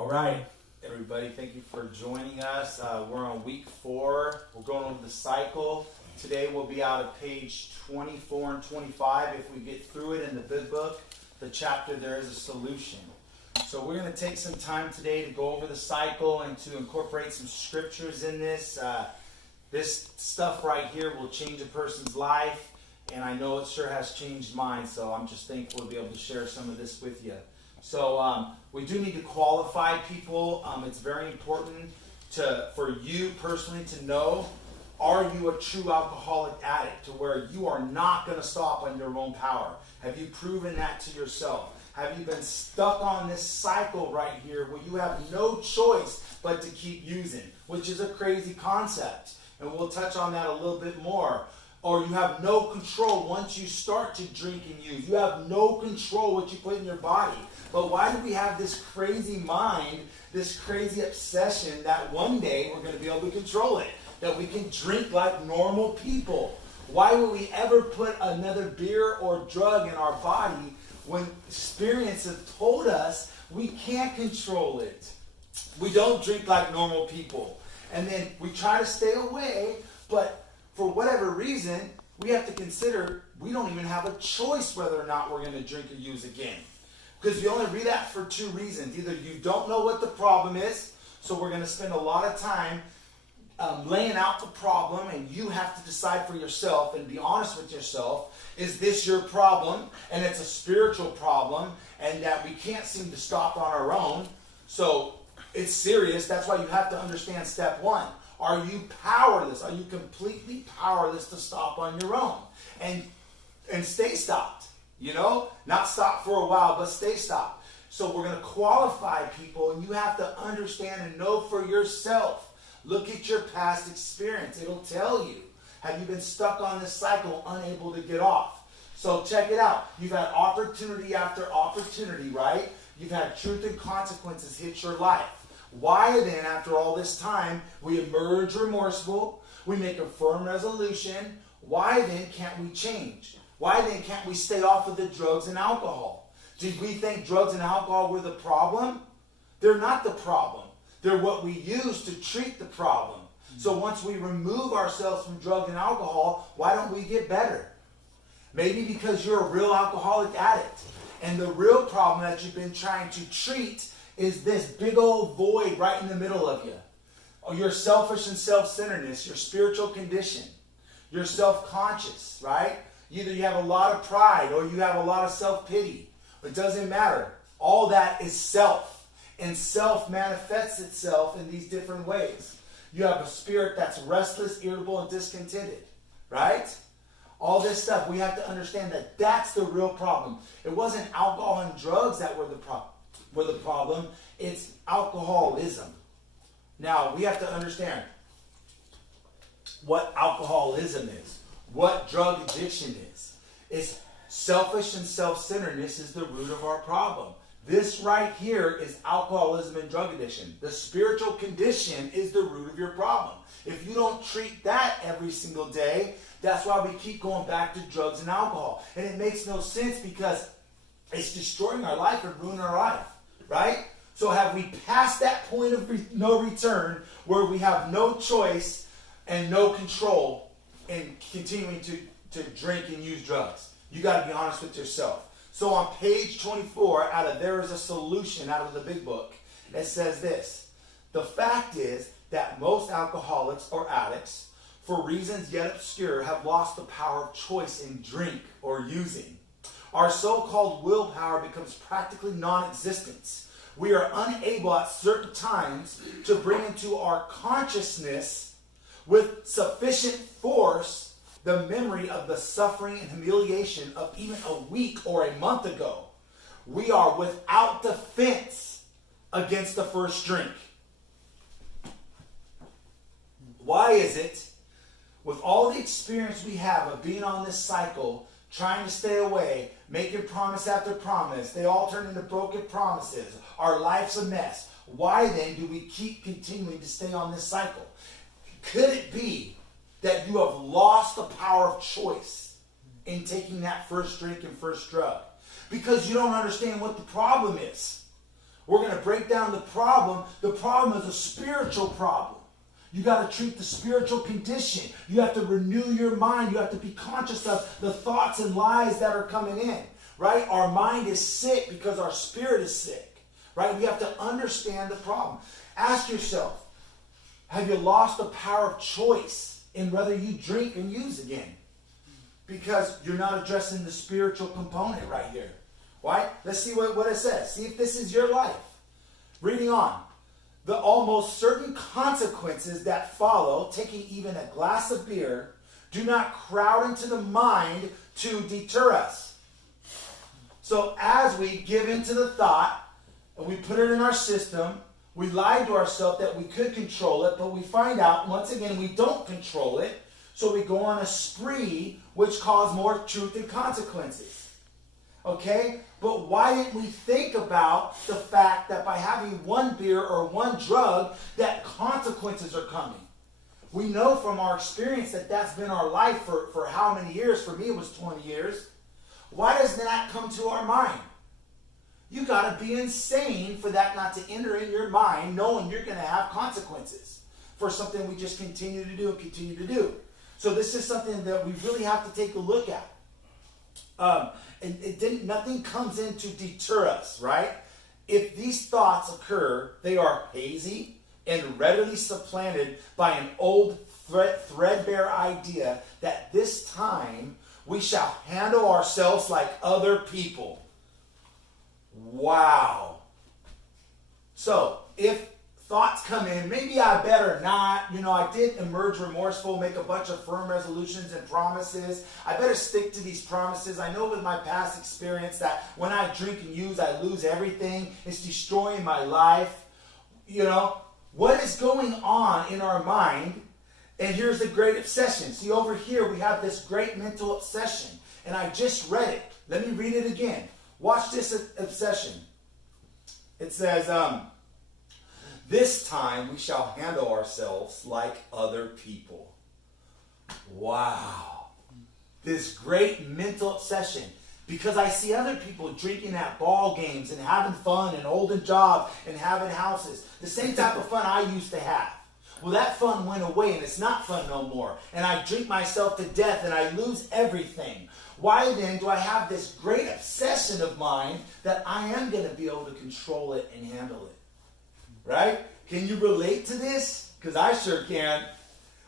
All right, everybody, thank you for joining us. We're on week 4. We're going over the cycle. Today we'll be out of page 24 and 25. If we get through it in the big book, the chapter There is a Solution. So we're going to take some time today to go over the cycle and to incorporate some scriptures in this. This stuff right here will change a person's life, and I know it sure has changed mine, so I'm just thankful to be able to share some of this with you. So we do need to qualify people. It's very important for you personally to know, are you a true alcoholic addict to where you are not going to stop on your own power? Have you proven that to yourself? Have you been stuck on this cycle right here where you have no choice but to keep using, which is a crazy concept. And we'll touch on that a little bit more. Or you have no control once you start to drink and use. You have no control what you put in your body. But why do we have this crazy mind, this crazy obsession that one day we're going to be able to control it? That we can drink like normal people? Why would we ever put another beer or drug in our body when experience has told us we can't control it? We don't drink like normal people. And then we try to stay away, but for whatever reason, we have to consider we don't even have a choice whether or not we're going to drink or use again. Because you only read that for 2 reasons. Either you don't know what the problem is, so we're going to spend a lot of time laying out the problem, and you have to decide for yourself and be honest with yourself. Is this your problem? And it's a spiritual problem, and that we can't seem to stop on our own. So it's serious. That's why you have to understand step 1. Are you powerless? Are you completely powerless to stop on your own? And stay stopped. You know? Not stop for a while, but stay stopped. So we're going to qualify people, and you have to understand and know for yourself. Look at your past experience. It'll tell you. Have you been stuck on this cycle, unable to get off? So check it out. You've had opportunity after opportunity, right? You've had truth and consequences hit your life. Why then, after all this time, we emerge remorseful, we make a firm resolution? Why then can't we change? Why then can't we stay off of the drugs and alcohol? Did we think drugs and alcohol were the problem? They're not the problem. They're what we use to treat the problem. So once we remove ourselves from drugs and alcohol, why don't we get better? Maybe because you're a real alcoholic addict. And the real problem that you've been trying to treat is this big old void right in the middle of you. Or your selfish and self-centeredness, your spiritual condition. You're self-conscious, right? Either you have a lot of pride or you have a lot of self-pity. It doesn't matter. All that is self. And self manifests itself in these different ways. You have a spirit that's restless, irritable, and discontented, right? All this stuff, we have to understand that that's the real problem. It wasn't alcohol and drugs that were the problem. It's alcoholism. Now, we have to understand what alcoholism is, what drug addiction is. It's selfish and self-centeredness is the root of our problem. This right here is alcoholism and drug addiction. The spiritual condition is the root of your problem. If you don't treat that every single day, that's why we keep going back to drugs and alcohol. And it makes no sense because it's destroying our life and ruining our life, right? So have we passed that point of no return where we have no choice and no control in continuing to drink and use drugs? You got to be honest with yourself. So on page 24, out of There is a Solution, out of the big book, it says this: the fact is that most alcoholics or addicts, for reasons yet obscure, have lost the power of choice in drink or using. Our so-called willpower becomes practically non-existent. We are unable at certain times to bring into our consciousness with sufficient force the memory of the suffering and humiliation of even a week or a month ago. We are without defense against the first drink. Why is it, with all the experience we have of being on this cycle, trying to stay away, making promise after promise, they all turn into broken promises, our life's a mess. Why then do we keep continuing to stay on this cycle? Could it be that you have lost the power of choice in taking that first drink and first drug? Because you don't understand what the problem is. We're going to break down the problem. The problem is a spiritual problem. You got to treat the spiritual condition. You have to renew your mind. You have to be conscious of the thoughts and lies that are coming in, right? Our mind is sick because our spirit is sick, right? We have to understand the problem. Ask yourself, have you lost the power of choice in whether you drink and use again? Because you're not addressing the spiritual component right here, right? Let's see what it says. See if this is your life. Reading on. The almost certain consequences that follow taking even a glass of beer do not crowd into the mind to deter us. So as we give into the thought and we put it in our system, we lie to ourselves that we could control it, but we find out once again we don't control it. So we go on a spree which cause more truth and consequences. Okay? But why didn't we think about the fact that by having one beer or one drug, that consequences are coming? We know from our experience that that's been our life for how many years? For me, it was 20 years. Why doesn't that come to our mind? You got to be insane for that not to enter in your mind, knowing you're going to have consequences for something we just continue to do and continue to do. So this is something that we really have to take a look at. Nothing comes in to deter us, right? If these thoughts occur, they are hazy and readily supplanted by an old threadbare idea that this time we shall handle ourselves like other people. Wow. So, if thoughts come in, maybe I better not. I did emerge remorseful, make a bunch of firm resolutions and promises. I better stick to these promises. I know with my past experience that when I drink and use, I lose everything. It's destroying my life. What is going on in our mind? And here's the great obsession. See, over here we have this great mental obsession. And I just read it. Let me read it again. Watch this obsession. It says, this time we shall handle ourselves like other people. Wow. This great mental obsession. Because I see other people drinking at ball games and having fun and holding jobs and having houses. The same type of fun I used to have. Well, that fun went away and it's not fun no more. And I drink myself to death and I lose everything. Why then do I have this great obsession of mine that I am going to be able to control it and handle it? Right? Can you relate to this? Because I sure can.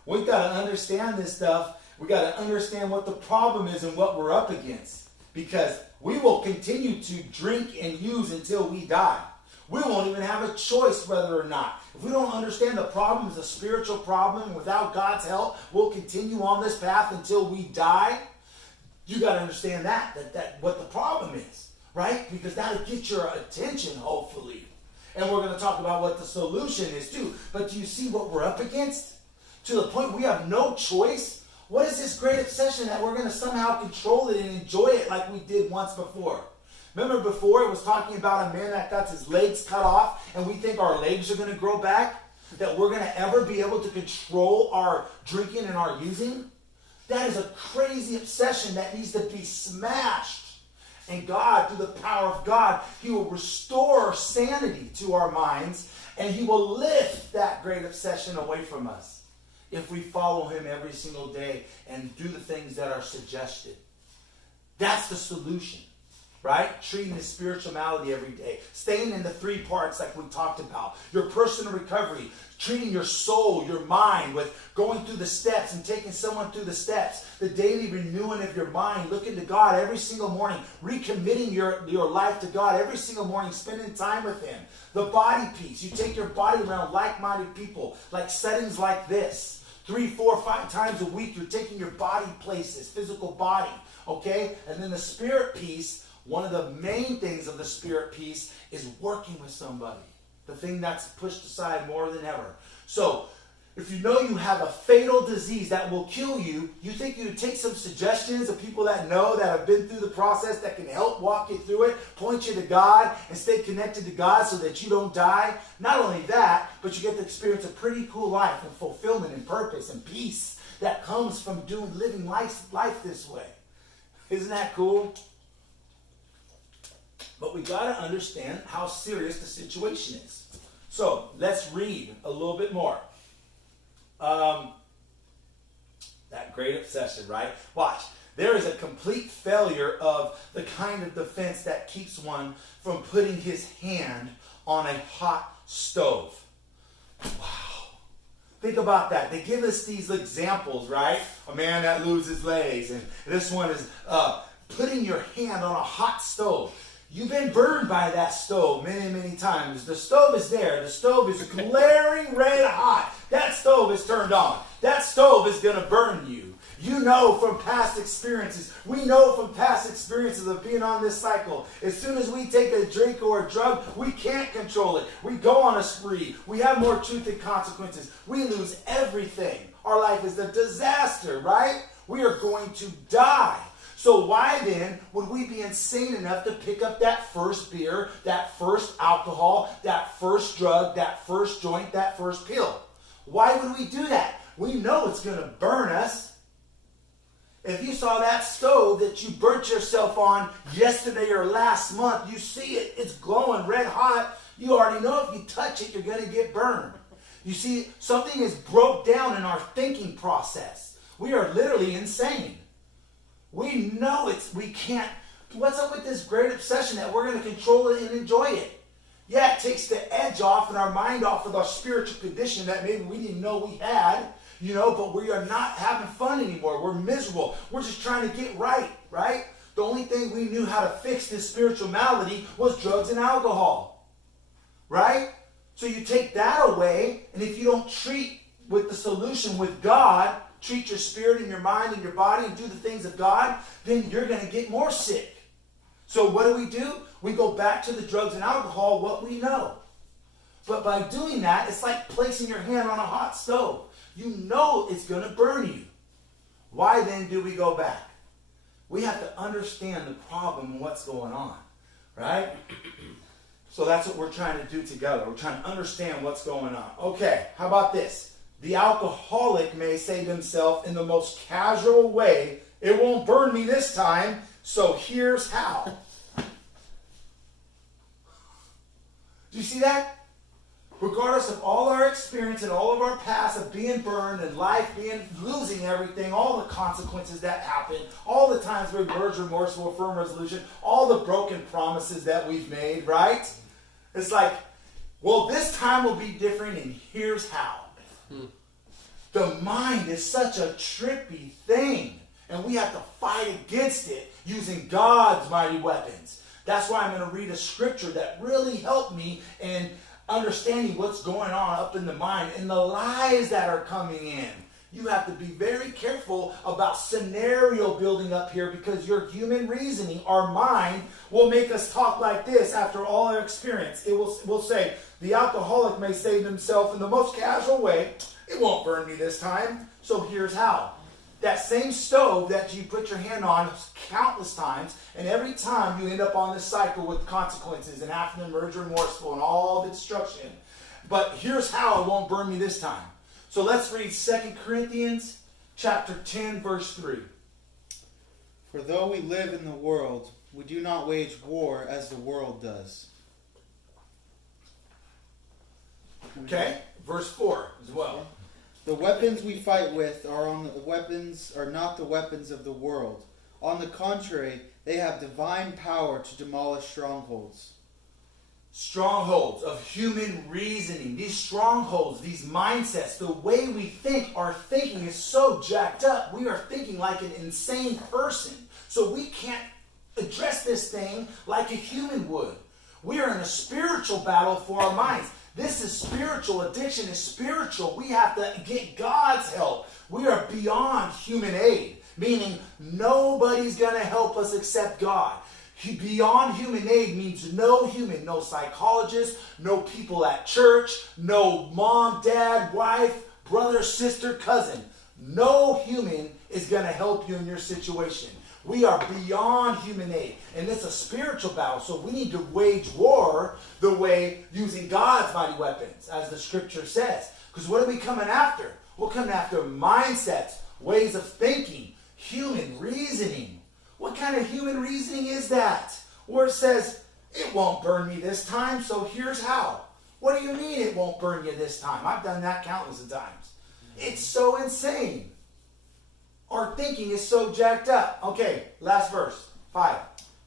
We've got to understand this stuff. We've got to understand what the problem is and what we're up against. Because we will continue to drink and use until we die. We won't even have a choice whether or not. If we don't understand the problem is a spiritual problem, and without God's help, we'll continue on this path until we die. You got to understand that what the problem is, right? Because that'll get your attention, hopefully. And we're going to talk about what the solution is too. But do you see what we're up against? To the point we have no choice. What is this great obsession that we're going to somehow control it and enjoy it like we did once before? Remember before it was talking about a man that got his legs cut off and we think our legs are going to grow back? That we're going to ever be able to control our drinking and our using? That is a crazy obsession that needs to be smashed. And God, through the power of God, He will restore sanity to our minds and He will lift that great obsession away from us if we follow Him every single day and do the things that are suggested. That's the solution, right? Treating the spiritual malady every day. Staying in the 3 parts like we talked about. Your personal recovery. Treating your soul, your mind with going through the steps and taking someone through the steps. The daily renewing of your mind. Looking to God every single morning. Recommitting your life to God every single morning. Spending time with Him. The body piece. You take your body around like-minded people. Like settings like this. 3, 4, 5 times a week you're taking your body places. Physical body. Okay? And then the spirit piece. One of the main things of the spirit piece is working with somebody. The thing that's pushed aside more than ever. So, if you know you have a fatal disease that will kill you, you think you would take some suggestions of people that know, that have been through the process, that can help walk you through it, point you to God, and stay connected to God so that you don't die. Not only that, but you get to experience a pretty cool life and fulfillment and purpose and peace that comes from living life this way. Isn't that cool? But we got to understand how serious the situation is. So let's read a little bit more. That great obsession, right? Watch. There is a complete failure of the kind of defense that keeps one from putting his hand on a hot stove. Wow. Think about that. They give us these examples, right? A man that loses legs. And this one is putting your hand on a hot stove. You've been burned by that stove many, many times. The stove is there. The stove is glaring red hot. That stove is turned on. That stove is going to burn you. You know from past experiences. We know from past experiences of being on this cycle. As soon as we take a drink or a drug, we can't control it. We go on a spree. We have more truth and consequences. We lose everything. Our life is a disaster, right? We are going to die. So why then would we be insane enough to pick up that first beer, that first alcohol, that first drug, that first joint, that first pill? Why would we do that? We know it's going to burn us. If you saw that stove that you burnt yourself on yesterday or last month, you see it, it's glowing red hot. You already know if you touch it, you're going to get burned. You see, something is broke down in our thinking process. We are literally insane. We know we can't. What's up with this great obsession that we're going to control it and enjoy it? Yeah, it takes the edge off and our mind off of our spiritual condition that maybe we didn't know we had, but we are not having fun anymore. We're miserable. We're just trying to get right? The only thing we knew how to fix this spiritual malady was drugs and alcohol, right? So you take that away, and if you don't treat with the solution with God, treat your spirit and your mind and your body and do the things of God, then you're going to get more sick. So what do? We go back to the drugs and alcohol, what we know. But by doing that, it's like placing your hand on a hot stove. You know it's going to burn you. Why then do we go back? We have to understand the problem and what's going on, right? So that's what we're trying to do together. We're trying to understand what's going on. Okay, how about this? The alcoholic may say to himself in the most casual way, it won't burn me this time, so here's how. Do you see that? Regardless of all our experience and all of our past of being burned and losing everything, all the consequences that happen, all the times we've urged remorseful, firm resolution, all the broken promises that we've made, right? It's like, well, this time will be different and here's how. The mind is such a trippy thing, and we have to fight against it using God's mighty weapons. That's why I'm going to read a scripture that really helped me in understanding what's going on up in the mind and the lies that are coming in. You have to be very careful about scenario building up here because your human reasoning, our mind, will make us talk like this after all our experience. It will say, the alcoholic may say to himself in the most casual way, it won't burn me this time, so here's how. That same stove that you put your hand on countless times, and every time you end up on this cycle with consequences and having to emerge remorseful and all the destruction. But here's how it won't burn me this time. So let's read 2 Corinthians chapter 10, verse 3. For though we live in the world, we do not wage war as the world does. Okay, verse 4 as well. The weapons we fight with are not the weapons of the world. On the contrary, they have divine power to demolish strongholds. Strongholds of human reasoning. These strongholds, these mindsets, the way we think, our thinking is so jacked up. We are thinking like an insane person. So we can't address this thing like a human would. We are in a spiritual battle for our minds. This is spiritual. Addiction is spiritual. We have to get God's help. We are beyond human aid, meaning nobody's going to help us except God. Beyond human aid means no human, no psychologist, no people at church, no mom, dad, wife, brother, sister, cousin. No human is going to help you in your situation. We are beyond human aid. And it's a spiritual battle. So we need to wage war the way using God's mighty weapons, as the scripture says. Because what are we coming after? We're coming after mindsets, ways of thinking, human reasoning. What kind of human reasoning is that? Where it says, It won't burn me this time, so here's how. What do you mean it won't burn you this time? I've done that countless of times. It's so insane. Our thinking is so jacked up. Okay, last verse, 5.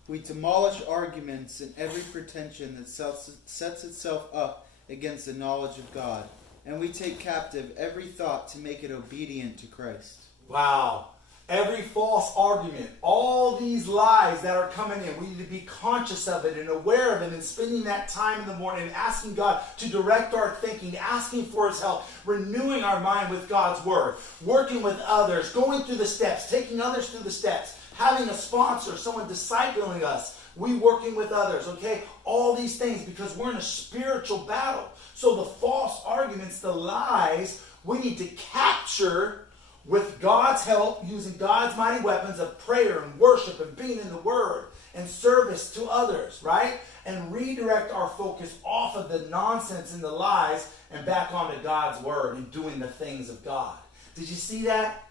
We demolish arguments and every pretension that sets itself up against the knowledge of God. And we take captive every thought to make it obedient to Christ. Wow. Every false argument, all these lies that are coming in, we need to be conscious of it and aware of it and spending that time in the morning and asking God to direct our thinking, asking for His help, renewing our mind with God's Word, working with others, going through the steps, taking others through the steps, having a sponsor, someone discipling us, we working with others, okay? All these things because we're in a spiritual battle. So the false arguments, the lies, we need to capture with God's help, using God's mighty weapons of prayer and worship and being in the Word and service to others, right? And redirect our focus off of the nonsense and the lies and back onto God's Word and doing the things of God. Did you see that?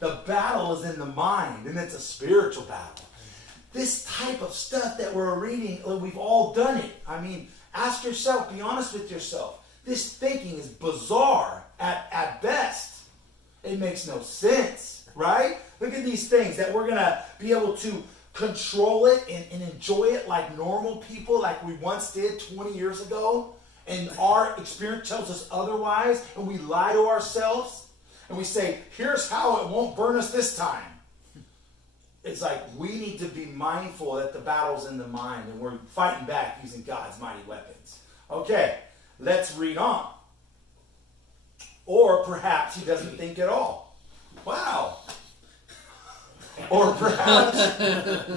The battle is in the mind, and it's a spiritual battle. This type of stuff that we're reading, we've all done it. I mean, ask yourself, be honest with yourself. This thinking is bizarre at best. It makes no sense, right? Look at these things that we're going to be able to control it and enjoy it like normal people, like we once did 20 years ago. And our experience tells us otherwise, and we lie to ourselves, and we say, here's how it won't burn us this time. It's like we need to be mindful that the battle's in the mind, and we're fighting back using God's mighty weapons. Okay, let's read on. Or perhaps he doesn't think at all. Wow. Or perhaps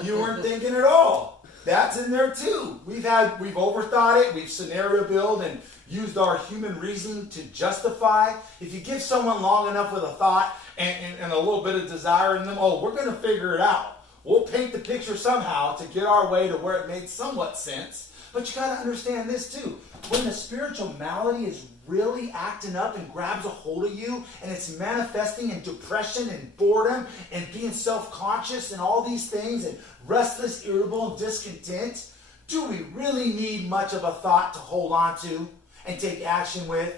you weren't thinking at all. That's in there too. We've overthought it. We've scenario built and used our human reason to justify. If you give someone long enough with a thought and a little bit of desire in them, we're going to figure it out. We'll paint the picture somehow to get our way to where it made somewhat sense. But you got to understand this too. When the spiritual malady is really acting up and grabs a hold of you and it's manifesting in depression and boredom and being self-conscious and all these things and restless, irritable, and discontent, do we really need much of a thought to hold on to and take action with?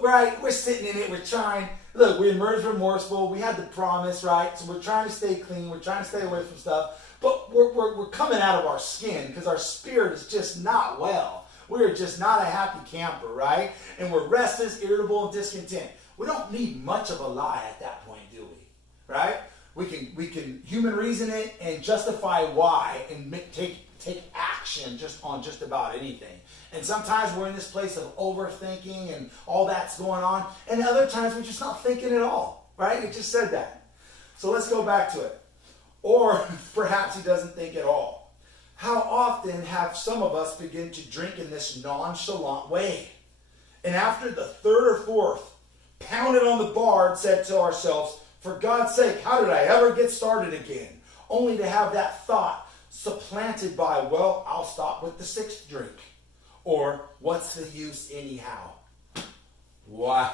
Right? We're sitting in it. We're trying. Look, we emerged remorseful. We had the promise, right? So we're trying to stay clean. We're trying to stay away from stuff. But we're coming out of our skin because our spirit is just not well. We're just not a happy camper, right? And we're restless, irritable, and discontent. We don't need much of a lie at that point, do we? Right? We can human reason it and justify why and take action on just about anything. And sometimes we're in this place of overthinking and all that's going on. And other times we're just not thinking at all, right? It just said that. So let's go back to it. Or perhaps he doesn't think at all. How often have some of us begin to drink in this nonchalant way? And after the third or fourth, pounded on the bar, said to ourselves, for God's sake, how did I ever get started again? Only to have that thought supplanted by, well, I'll stop with the sixth drink. Or, what's the use anyhow? Wow.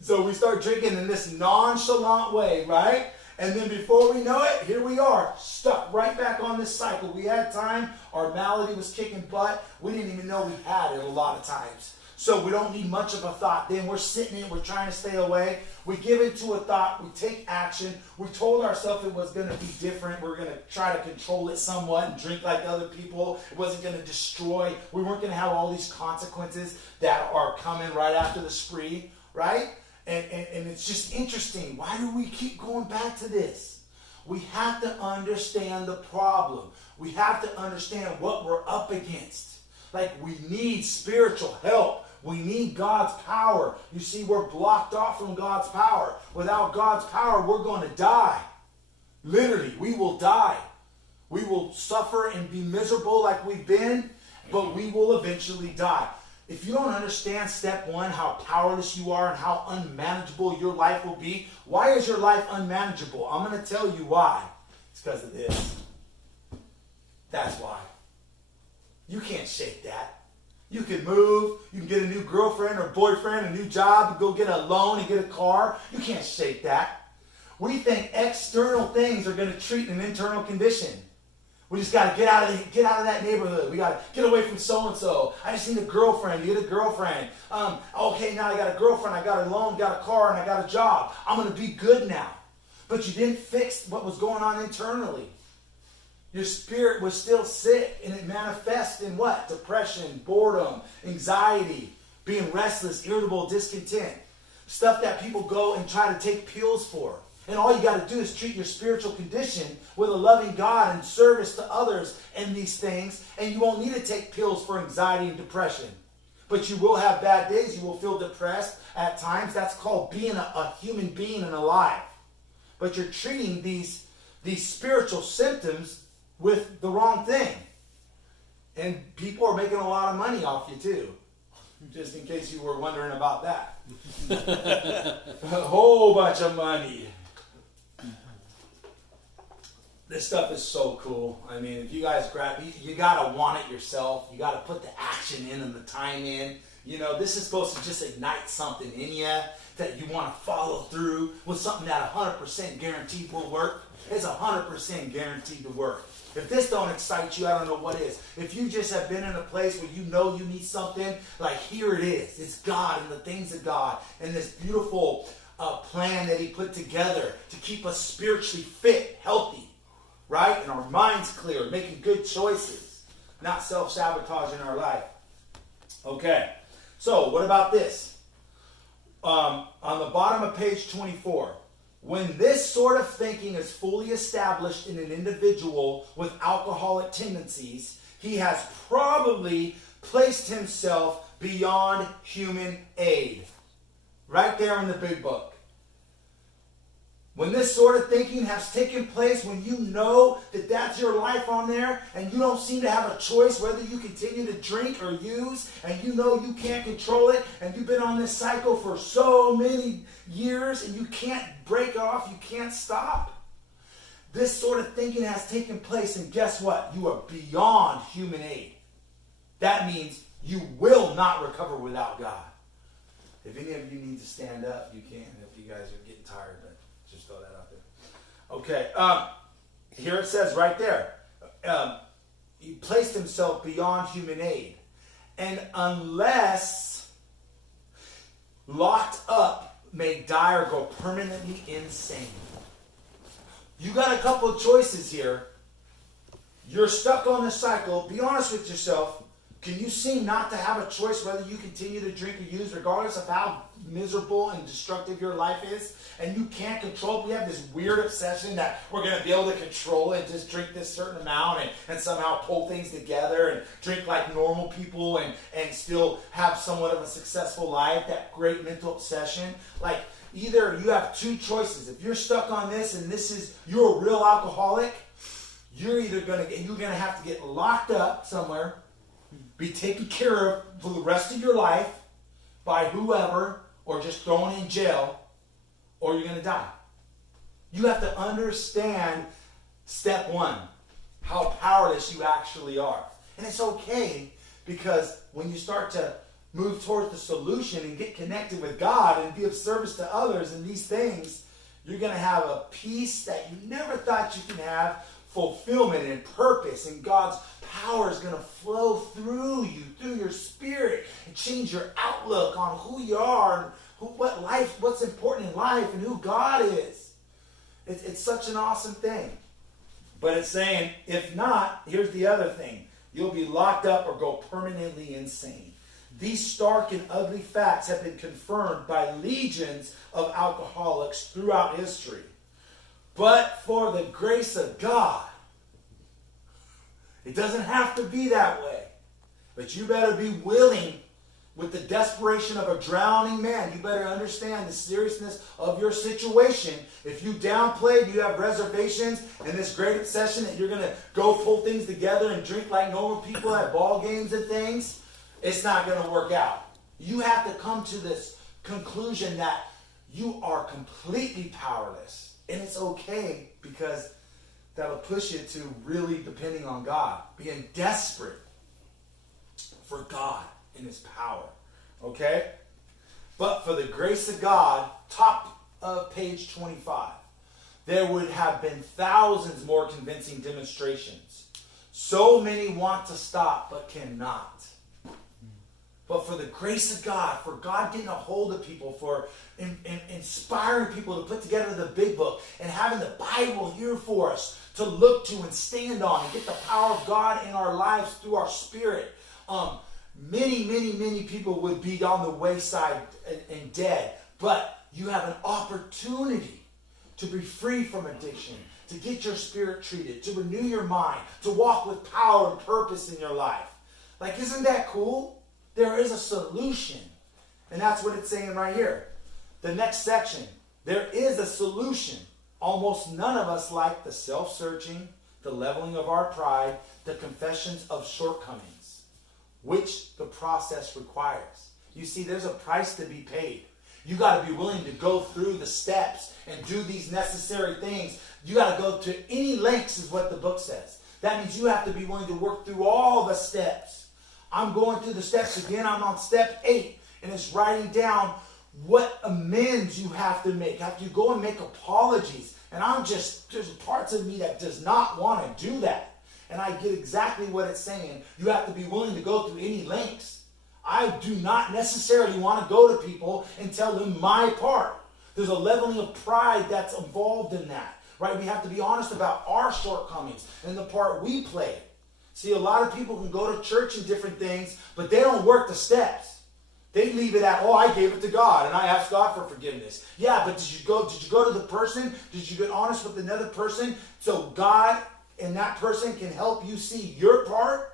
So we start drinking in this nonchalant way, right? And then before we know it, here we are, stuck right back on this cycle. We had time. Our malady was kicking butt. We didn't even know we had it a lot of times. So we don't need much of a thought. Then we're sitting in, we're trying to stay away. We give into a thought. We take action. We told ourselves it was going to be different. We're going to try to control it somewhat and drink like other people. It wasn't going to destroy. We weren't going to have all these consequences that are coming right after the spree, right? And it's just interesting. Why do we keep going back to this? We have to understand the problem. We have to understand what we're up against. Like, we need spiritual help. We need God's power. You see, we're blocked off from God's power. Without God's power, we're going to die. Literally, we will die. We will suffer and be miserable like we've been, but we will eventually die. If you don't understand step one, how powerless you are and how unmanageable your life will be, why is your life unmanageable? I'm going to tell you why. It's because of this. That's why. You can't shake that. You can move. You can get a new girlfriend or boyfriend, a new job, go get a loan and get a car. You can't shake that. We think external things are going to treat an internal condition. We just got to get out of that neighborhood. We got to get away from so-and-so. I just need a girlfriend. You get a girlfriend. Okay, now I got a girlfriend. I got a loan, got a car, and I got a job. I'm going to be good now. But you didn't fix what was going on internally. Your spirit was still sick, and it manifests in what? Depression, boredom, anxiety, being restless, irritable, discontent. Stuff that people go and try to take pills for. And all you got to do is treat your spiritual condition with a loving God and service to others and these things, and you won't need to take pills for anxiety and depression. But you will have bad days. You will feel depressed at times. That's called being a human being and alive. But you're treating these spiritual symptoms with the wrong thing. And people are making a lot of money off you too. Just in case you were wondering about that. A whole bunch of money. This stuff is so cool. I mean, if you guys grab it, you got to want it yourself. You got to put the action in and the time in. You know, this is supposed to just ignite something in you that you want to follow through with something that 100% guaranteed will work. It's 100% guaranteed to work. If this don't excite you, I don't know what is. If you just have been in a place where you know you need something, like here it is. It's God and the things of God and this beautiful plan that he put together to keep us spiritually fit, healthy, right? And our minds clear, making good choices, not self-sabotaging our life. Okay, so what about this? On the bottom of page 24, when this sort of thinking is fully established in an individual with alcoholic tendencies, he has probably placed himself beyond human aid. Right there in the big book. When this sort of thinking has taken place, when you know that that's your life on there, and you don't seem to have a choice whether you continue to drink or use, and you know you can't control it, and you've been on this cycle for so many years, and you can't break off, you can't stop. This sort of thinking has taken place, and guess what? You are beyond human aid. That means you will not recover without God. If any of you need to stand up, you can, if you guys are getting tired, but just throw that out there. Okay, here it says right there, he placed himself beyond human aid. And unless locked up, may die or go permanently insane. You got a couple of choices here. You're stuck on this cycle. Be honest with yourself. Can you seem not to have a choice whether you continue to drink or use, regardless of how miserable and destructive your life is? And you can't control it. We have this weird obsession that we're going to be able to control it and just drink this certain amount and somehow pull things together and drink like normal people and still have somewhat of a successful life, that great mental obsession. Like, either you have two choices. If you're stuck on this and you're a real alcoholic, you're going to have to get locked up somewhere, be taken care of for the rest of your life by whoever, or just thrown in jail, or you're going to die. You have to understand step one, how powerless you actually are. And it's okay, because when you start to move towards the solution and get connected with God and be of service to others and these things, you're going to have a peace that you never thought you could have, fulfillment and purpose, and God's power is going to flow through you, through your spirit, and change your outlook on who you are and what's important in life and who God is. It's such an awesome thing. But it's saying, if not, here's the other thing. You'll be locked up or go permanently insane. These stark and ugly facts have been confirmed by legions of alcoholics throughout history. But for the grace of God, it doesn't have to be that way. But you better be willing, with the desperation of a drowning man, you better understand the seriousness of your situation. If you downplay, you have reservations and this great obsession that you're going to go pull things together and drink like normal people at ball games and things, it's not going to work out. You have to come to this conclusion that you are completely powerless. And it's okay, because that'll push you to really depending on God, being desperate for God and his power. Okay? But for the grace of God, top of page 25, there would have been thousands more convincing demonstrations. So many want to stop but cannot. But for the grace of God, for God getting a hold of people, for inspiring people to put together the big book and having the Bible here for us to look to and stand on and get the power of God in our lives through our spirit, many people would be on the wayside and dead. But you have an opportunity to be free from addiction, to get your spirit treated, to renew your mind, to walk with power and purpose in your life. Like, isn't that cool? There is a solution. And that's what it's saying right here. The next section. There is a solution. Almost none of us like the self-searching, the leveling of our pride, the confessions of shortcomings, which the process requires. You see, there's a price to be paid. You got to be willing to go through the steps and do these necessary things. You got to go to any lengths, is what the book says. That means you have to be willing to work through all the steps. I'm going through the steps again. I'm on step 8, and it's writing down what amends you have to make. After you go and make apologies. And there's parts of me that does not want to do that. And I get exactly what it's saying. You have to be willing to go through any lengths. I do not necessarily want to go to people and tell them my part. There's a leveling of pride that's involved in that, right? We have to be honest about our shortcomings and the part we play. See, a lot of people can go to church and different things, but they don't work the steps. They leave it at, oh, I gave it to God and I asked God for forgiveness. Yeah, but did you go to the person? Did you get honest with another person so God and that person can help you see your part?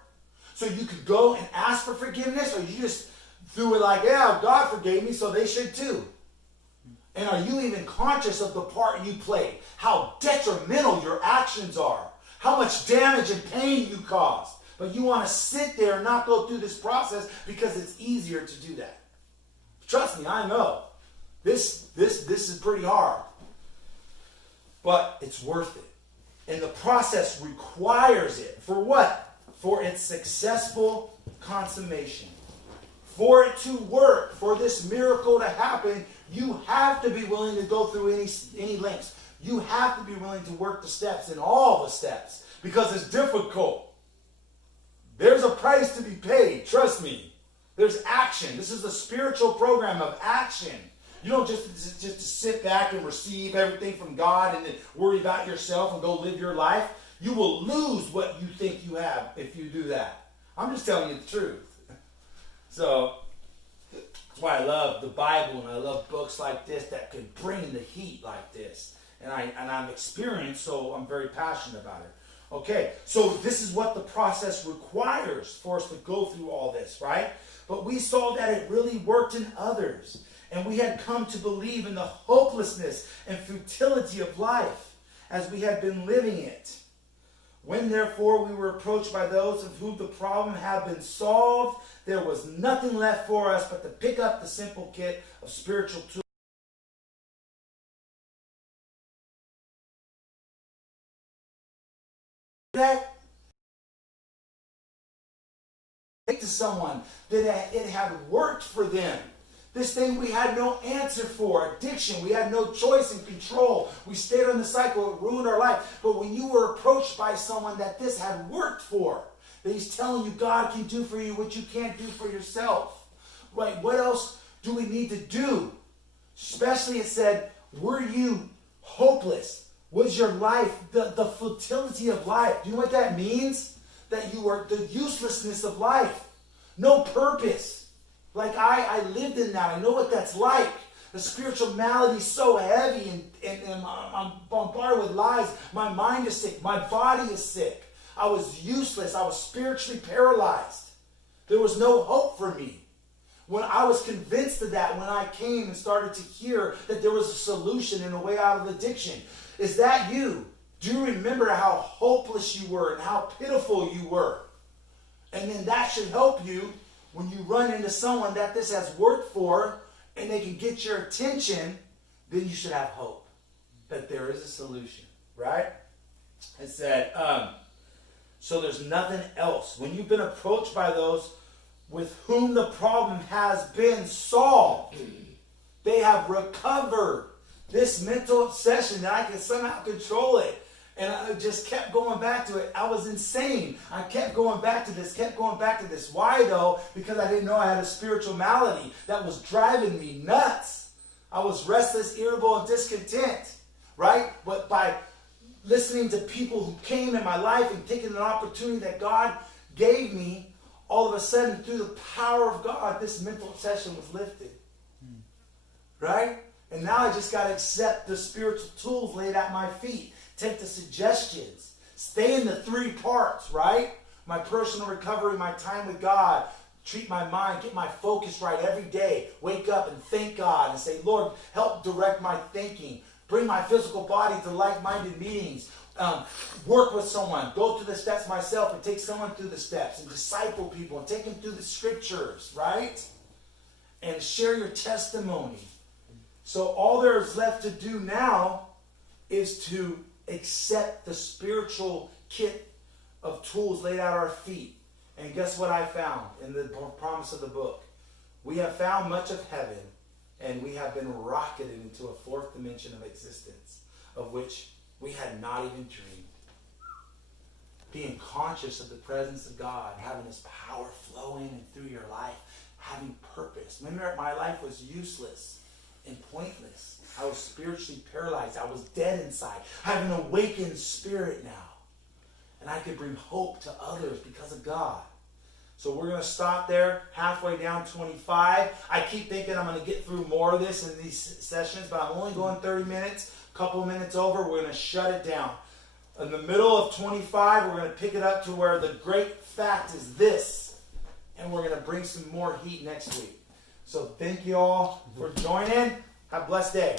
So you could go and ask for forgiveness, or you just threw it like, yeah, God forgave me, so they should too. And are you even conscious of the part you played? How detrimental your actions are? How much damage and pain you caused? But you want to sit there and not go through this process because it's easier to do that. Trust me, I know. This is pretty hard. But it's worth it. And the process requires it. For what? For its successful consummation. For it to work, for this miracle to happen, you have to be willing to go through any lengths. You have to be willing to work the steps and all the steps because it's difficult. There's a price to be paid. Trust me. There's action. This is a spiritual program of action. You don't just sit back and receive everything from God and then worry about yourself and go live your life. You will lose what you think you have if you do that. I'm just telling you the truth. So that's why I love the Bible and I love books like this that can bring the heat like this. And I'm experienced, so I'm very passionate about it. Okay, so this is what the process requires for us to go through all this, right? But we saw that it really worked in others. And we had come to believe in the hopelessness and futility of life as we had been living it. When therefore we were approached by those of whom the problem had been solved, there was nothing left for us but to pick up the simple kit of spiritual tools. That to someone that it had worked for them. This thing we had no answer for, addiction, we had no choice and control. We stayed on the cycle, it ruined our life. But when you were approached by someone that this had worked for, that he's telling you God can do for you what you can't do for yourself. Right? What else do we need to do? Especially it said, were you hopeless? Was your life the futility of life? Do you know what that means? That you were the uselessness of life. No purpose. Like I lived in that. I know what that's like. The spiritual malady is so heavy and I'm bombarded with lies. My mind is sick. My body is sick. I was useless. I was spiritually paralyzed. There was no hope for me. When I was convinced of that, when I came and started to hear that there was a solution and a way out of addiction. Is that you? Do you remember how hopeless you were and how pitiful you were? And then that should help you when you run into someone that this has worked for and they can get your attention, then you should have hope that there is a solution, right? It said, so there's nothing else. When you've been approached by those with whom the problem has been solved, they have recovered this mental obsession that I can somehow control it And I just kept going back to it. I was insane. I kept going back to this, Why though? Because I didn't know I had a spiritual malady that was driving me nuts. I was restless, irritable, and discontent. Right? But by listening to people who came in my life and taking an opportunity that God gave me, all of a sudden, through the power of God, this mental obsession was lifted. Right? And now I just got to accept the spiritual tools laid at my feet. Take the suggestions. Stay in the 3 parts, right? My personal recovery, my time with God. Treat my mind, get my focus right every day. Wake up and thank God and say, Lord, help direct my thinking. Bring my physical body to like-minded meetings. Work with someone. Go through the steps myself and take someone through the steps. And disciple people and take them through the scriptures, right? And share your testimony. So all there is left to do now is to accept the spiritual kit of tools laid at our feet. And guess what I found in the promise of the book? We have found much of heaven, and we have been rocketed into a 4th dimension of existence, of which we had not even dreamed. Being conscious of the presence of God, having His power flowing and through your life, having purpose. Remember, my life was useless and pointless. I was spiritually paralyzed. I was dead inside. I have an awakened spirit now. And I could bring hope to others because of God. So we're going to stop there, halfway down 25. I keep thinking I'm going to get through more of this in these sessions, but I'm only going 30 minutes. A couple of minutes over, we're going to shut it down. In the middle of 25, we're going to pick it up to where the great fact is this. And we're going to bring some more heat next week. So thank you all for joining. Have a blessed day.